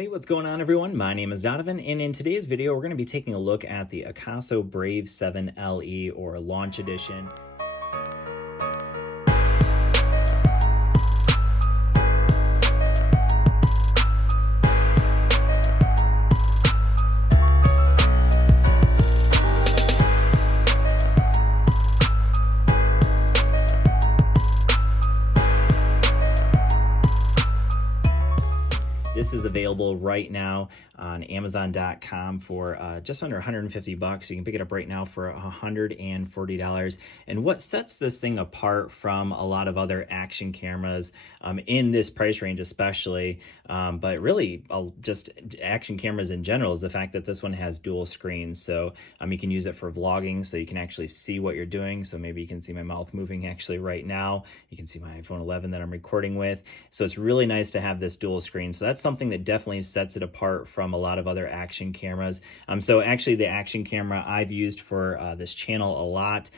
Hey, what's going on everyone? My name is Donovan, and in today's video, we're going to be taking a look at the Akaso Brave 7 LE or Launch Edition. This is available right now on Amazon.com for just under 150 bucks. You can pick it up right now for $140. And what sets this thing apart from a lot of other action cameras in this price range especially, but really just action cameras in general, is the fact that this one has dual screens. So you can use it for vlogging, so you can actually see what you're doing. So maybe you can see my mouth moving actually right now. You can see my iPhone 11 that I'm recording with. So it's really nice to have this dual screen. So that's something that definitely sets it apart from a lot of other action cameras. So actually the action camera I've used for this channel a lot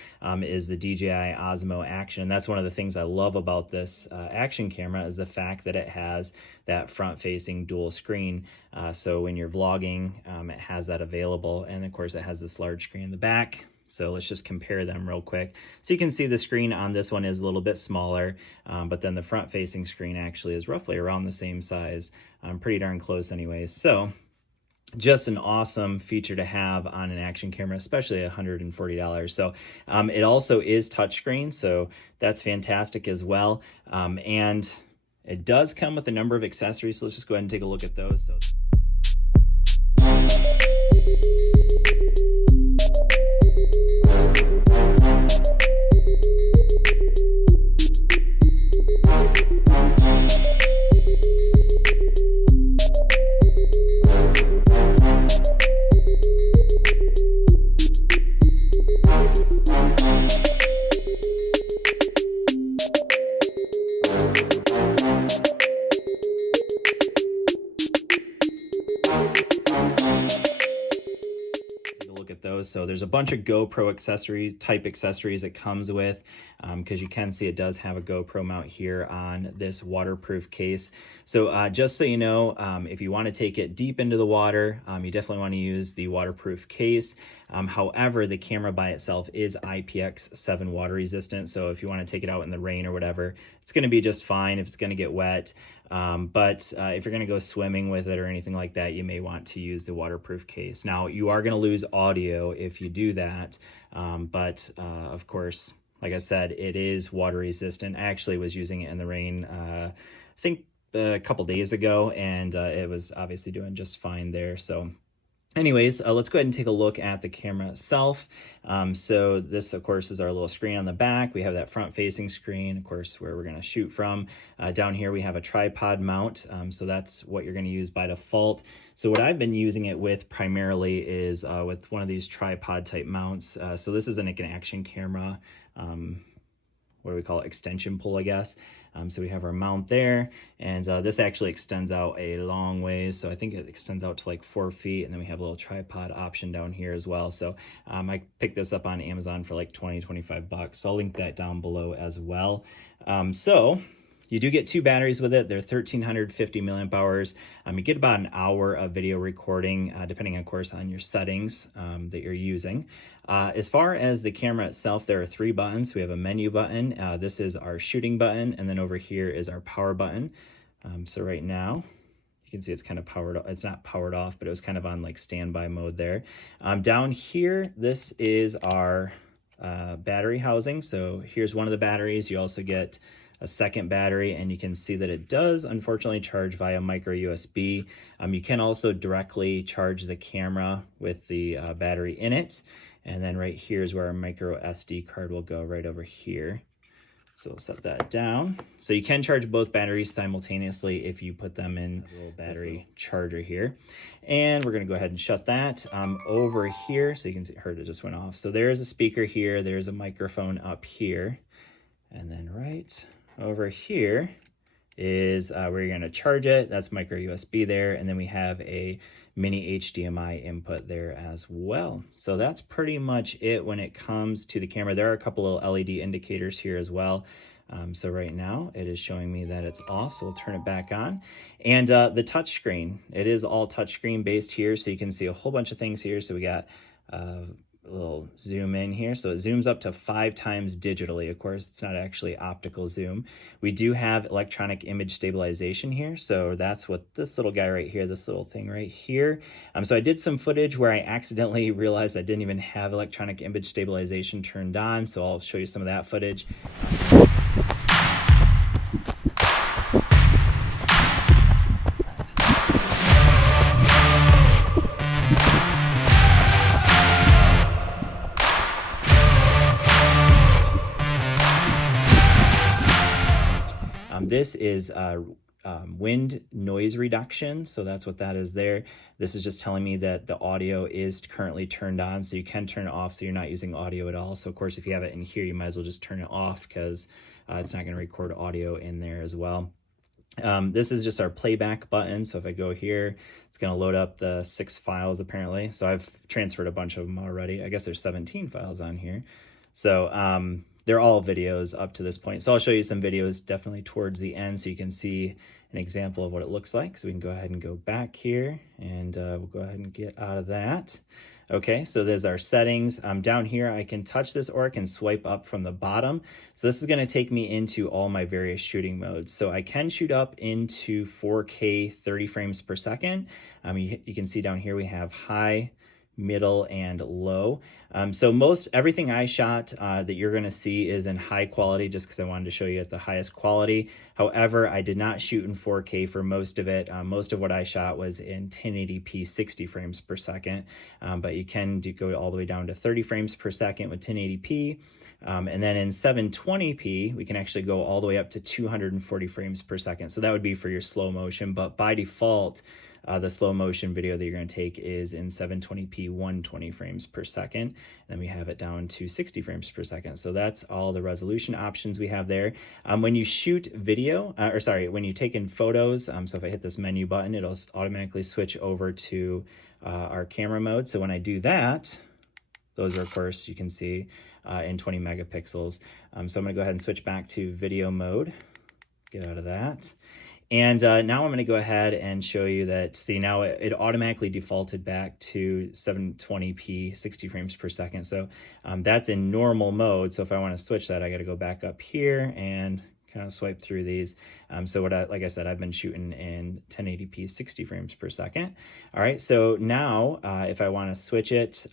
is the DJI Osmo Action. And that's one of the things I love about this action camera, is the fact that it has that front-facing dual screen. So when you're vlogging, it has that available. And of course it has this large screen in the back. So let's just compare them real quick. So you can see the screen on this one is a little bit smaller, but then the front-facing screen actually is roughly around the same size, pretty darn close anyways. So just an awesome feature to have on an action camera, especially at $140. So it also is touchscreen, so that's fantastic as well. And it does come with a number of accessories, so let's just go ahead and take a look at those. At those. So there's a bunch of GoPro accessories it comes with, because you can see it does have a GoPro mount here on this waterproof case. So just so you know, if you want to take it deep into the water, you definitely want to use the waterproof case. However, the camera by itself is IPX7 water resistant, so if you want to take it out in the rain or whatever, it's going to be just fine if it's going to get wet. But if you're going to go swimming with it or anything like that, you may want to use the waterproof case. Now, you are going to lose audio if you do that, but of course, like I said, it is water resistant. I actually was using it in the rain, I think a couple days ago, and it was obviously doing just fine there. So anyways, let's go ahead and take a look at the camera itself. So this, of course, is our little screen on the back. We have that front-facing screen, of course, where we're going to shoot from. Down here, we have a tripod mount, so that's what you're going to use by default. So what I've been using it with primarily is with one of these tripod-type mounts. So this isn't like an action camera. What do we call it? Extension pole, I guess. So we have our mount there, and this actually extends out a long ways. So I think it extends out to like 4 feet, and then we have a little tripod option down here as well. So I picked this up on Amazon for like 25 bucks. So I'll link that down below as well. So you do get 2 batteries with it. They're 1,350 milliamp hours. You get about an hour of video recording, depending, of course, on your settings that you're using. As far as the camera itself, there are 3 buttons. We have a menu button. This is our shooting button, and then over here is our power button. So right now, you can see it's kind of powered. It's not powered off, but it was kind of on like standby mode there. Down here, this is our battery housing. So here's one of the batteries. You also get a second battery, and you can see that it does unfortunately charge via micro USB. You can also directly charge the camera with the battery in it. And then right here is where our micro SD card will go, right over here. So we'll set that down. So you can charge both batteries simultaneously if you put them in a little battery charger here. And we're gonna go ahead and shut that. Over here, so you can see, heard it just went off. So there's a speaker here, there's a microphone up here. And then right over here is where you're going to charge it. That's micro USB there. And then we have a mini HDMI input there as well. So that's pretty much it when it comes to the camera. There are a couple of LED indicators here as well. So right now it is showing me that it's off, so we'll turn it back on. And the touch screen, it is all touch screen based here, so you can see a whole bunch of things here. So we got a little zoom in here, so it zooms up to 5 times digitally. Of course, it's not actually optical zoom. We do have electronic image stabilization here, so that's what this little guy right here, this little thing right here. So I did some footage where I accidentally realized I didn't even have electronic image stabilization turned on, so I'll show you some of that footage. This is wind noise reduction, so that's what that is there. This is just telling me that the audio is currently turned on, so you can turn it off so you're not using audio at all. So of course, if you have it in here, you might as well just turn it off, because it's not going to record audio in there as well. This is just our playback button, so if I go here, it's going to load up the 6 files apparently. So I've transferred a bunch of them already. I guess there's 17 files on here. So they're all videos up to this point. So I'll show you some videos definitely towards the end so you can see an example of what it looks like. So we can go ahead and go back here, and we'll go ahead and get out of that. Okay, so there's our settings. Down here, I can touch this, or I can swipe up from the bottom. So this is going to take me into all my various shooting modes. So I can shoot up into 4K 30 frames per second. You can see down here we have high, middle, and low. So everything I shot that you're going to see is in high quality, just because I wanted to show you at the highest quality. However, I did not shoot in 4K for most of it. Most of what I shot was in 1080p 60 frames per second, but you can go all the way down to 30 frames per second with 1080p. And then in 720p, we can actually go all the way up to 240 frames per second. So that would be for your slow motion, but by default, the slow motion video that you're going to take is in 720p 120 frames per second. And then we have it down to 60 frames per second. So that's all the resolution options we have there. When you shoot video, when you take in photos, so if I hit this menu button, it'll automatically switch over to our camera mode. So when I do that, those are, of course, you can see in 20 megapixels. So I'm going to go ahead and switch back to video mode, get out of that. And now I'm going to go ahead and show you that, see, now it automatically defaulted back to 720p 60 frames per second. So that's in normal mode. So if I want to switch that, I got to go back up here and kind of swipe through these. So like I said, I've been shooting in 1080p 60 frames per second. All right, so now if I want to switch it,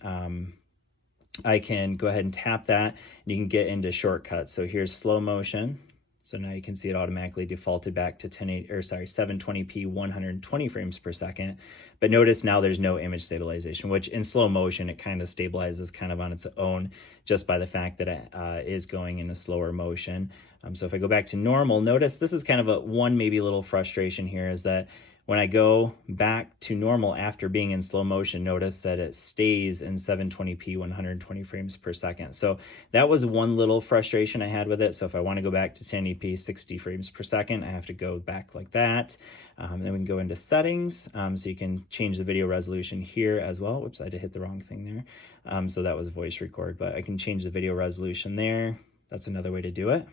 I can go ahead and tap that, and you can get into shortcuts. So here's slow motion. So now you can see it automatically defaulted back to 720p 120 frames per second. But notice now there's no image stabilization, which in slow motion, it kind of stabilizes kind of on its own just by the fact that it is going in a slower motion. So if I go back to normal, notice this is kind of one maybe little frustration here, is that when I go back to normal after being in slow motion, notice that it stays in 720p 120 frames per second. So that was one little frustration I had with it. So if I want to go back to 1080p 60 frames per second, I have to go back like that. Then we can go into settings. So you can change the video resolution here as well. Whoops, I did hit the wrong thing there. So that was voice record, but I can change the video resolution there. That's another way to do it.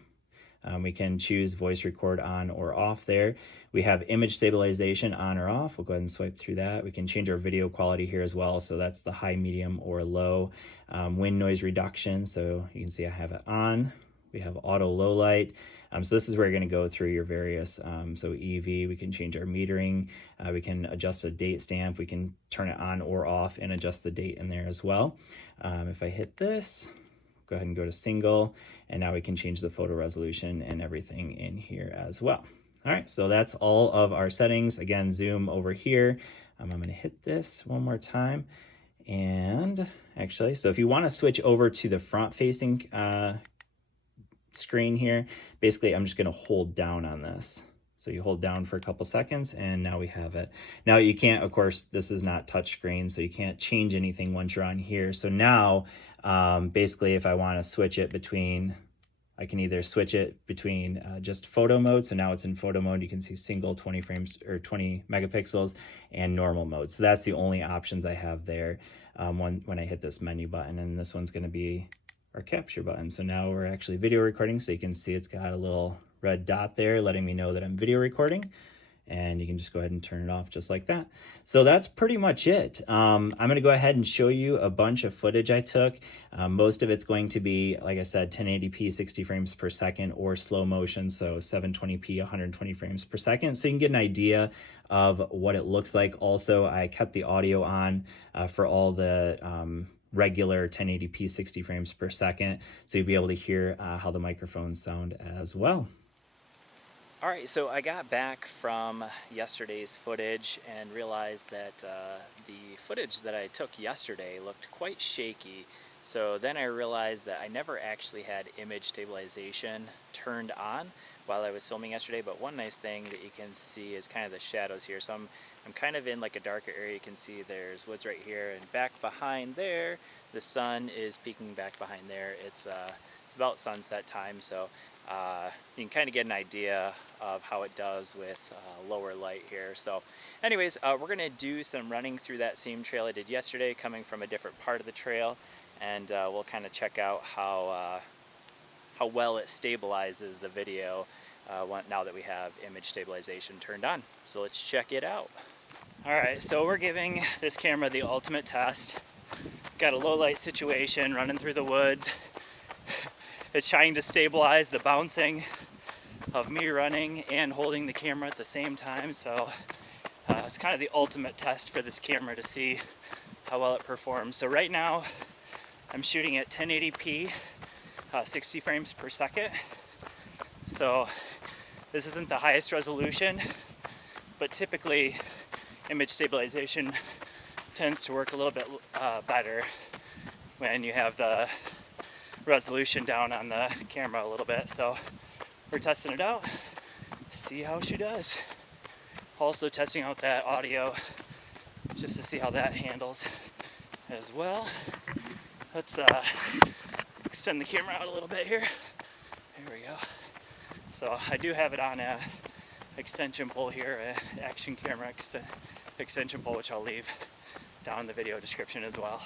We can choose voice record on or off there. We have image stabilization on or off. We'll go ahead and swipe through that. We can change our video quality here as well. So that's the high, medium, or low. Wind noise reduction. So you can see I have it on. We have auto low light. So this is where you're going to go through your various, so EV, we can change our metering. We can adjust a date stamp. We can turn it on or off and adjust the date in there as well. If I hit this, go ahead and go to single, and now we can change the photo resolution and everything in here as well. All right, so that's all of our settings. Again, zoom over here. I'm going to hit this one more time. And actually, so if you want to switch over to the front facing screen here, basically I'm just going to hold down on this. So you hold down for a couple seconds, and now we have it. Now you can't, of course, this is not touch screen, so you can't change anything once you're on here. So now, basically, if I want to switch it between, I can either switch it between just photo mode. So now it's in photo mode. You can see single 20 frames or 20 megapixels and normal mode. So that's the only options I have there when I hit this menu button. And this one's going to be, our capture button. So now we're actually video recording, so you can see it's got a little red dot there letting me know that I'm video recording. And you can just go ahead and turn it off just like that. So that's pretty much it. I'm gonna go ahead and show you a bunch of footage I took. Most of it's going to be, like I said, 1080p 60 frames per second or slow motion, so 720p 120 frames per second, so you can get an idea of what it looks like. Also, I kept the audio on for all the regular 1080p 60 frames per second, so you'll be able to hear how the microphones sound as well. All right, so I got back from yesterday's footage and realized that the footage that I took yesterday looked quite shaky. So then I realized that I never actually had image stabilization turned on while I was filming yesterday, but one nice thing that you can see is kind of the shadows here. So I'm kind of in like a darker area. You can see there's woods right here, and back behind there, the sun is peeking back behind there. It's about sunset time, so you can kind of get an idea of how it does with lower light here. So anyways, we're going to do some running through that same trail I did yesterday, coming from a different part of the trail, and we'll kind of check out how well it stabilizes the video now that we have image stabilization turned on. So let's check it out. Alright, so we're giving this camera the ultimate test. Got a low light situation running through the woods. It's trying to stabilize the bouncing of me running and holding the camera at the same time, so it's kind of the ultimate test for this camera to see how well it performs. So right now I'm shooting at 1080p 60 frames per second, so this isn't the highest resolution, but typically image stabilization tends to work a little bit better when you have the resolution down on the camera a little bit. So we're testing it out, see how she does. Also testing out that audio just to see how that handles as well. Let's extend the camera out a little bit here. There we go. So I do have it on a extension pole here, a action camera extension pole, which I'll leave down in the video description as well.